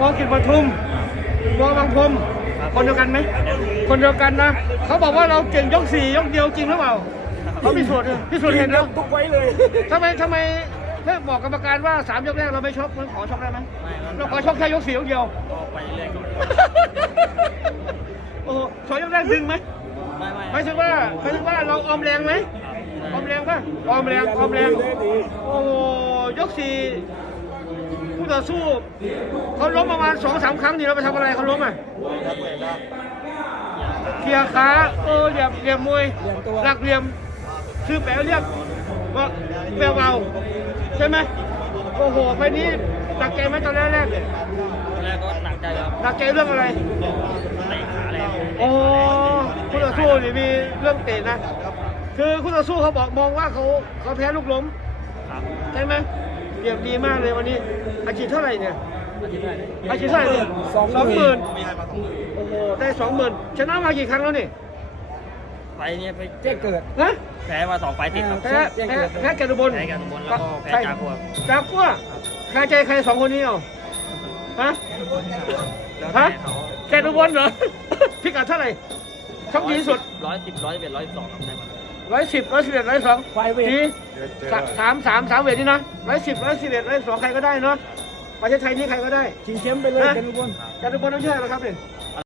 มองกิจปทุมมองบางพรมคนเดียวกันไหม คนเดียวกันนะ เขาบอกว่าเราเก่งยกสี่ยกเดียวจริงหรือเปล่าเขาพิสูจน์พิสูจน์เห็นแล้วทุกไว้เลยทำไมทำไมเพื่อบอกกรรมการว่าสามยกแรกเราไม่ชกมันขอชกได้ไหมไม่ครับเราขอชกแค่ยกสี่ยกเดียวก็ไปเรื่อยก่อนโอ้โหสองยกแรกดึงไหมไม่ไม่หมายถึงว่าหมายถึงว่าเราออมแรงไหมออมแรงป่ะออมแรงออมแรง โอ้โหยกสี่ผู้ ต่อสู้เขาล้มประมาณสองสามครั้งนี่เราไปทำอะไรเขาล้มอะเคลียร์ขาเออเหลี่ยมเหลี่ยมมวยหลักเหลี่ยมคือแปลเรียกว่าแปลเบาใช่ไหมโอ้โหไปนี้หนักใจไหมตอนแรกๆเนี่ยตอนแรกก็หนักใจครับหนักใจเรื่องอะไรเตะขาแรงโอ้คู่ต่อสู้นี่มีเรื่องเตะนะ คือคู่ต่อสู้เขาบอกมองว่าเขาเขาแพ้ลูกล้มครับใช่ไหม เก็บดีมากเลยวันนี้อาชีพเท่าไหร่เนี่ยอาทิตย์แรกอาชีพเท่าไหร่เนี่ยสองหมื่นโอ้โหได้สองหมื่นชนะมากี่ครั้งแล้วนี่ไฟเนี่ยไปแจ้งเกิดนะแพ้มาสองไฟติดครับแพ้แพ้แพ้แกตุบลแพ้กันบนแล้วก็แพ้จากัวจากกัวใครใจใครสองคนนี้เอาฮะแล้วฮะแพ้เขาแกตุบลเหรอพิกัดเท่าไหร่ชกดีที่สุดร้อยสิบร้อยสิบเอ็ดร้อยสิบสองครับได้มา ร้อยสิบร้อยสิบเอ็ดร้อยสองไฟเวท นี่สามสามสามเวทนี่นะร้อยสิบร้อยสิบเอ็ดร้อยสองใครก็ได้เนาะประเทศไทยนี่ใครก็ได้ ชิงแชมป์ไปเลยกันทุกคน การทุกคนต้องเชื่อนะครับเนี่ย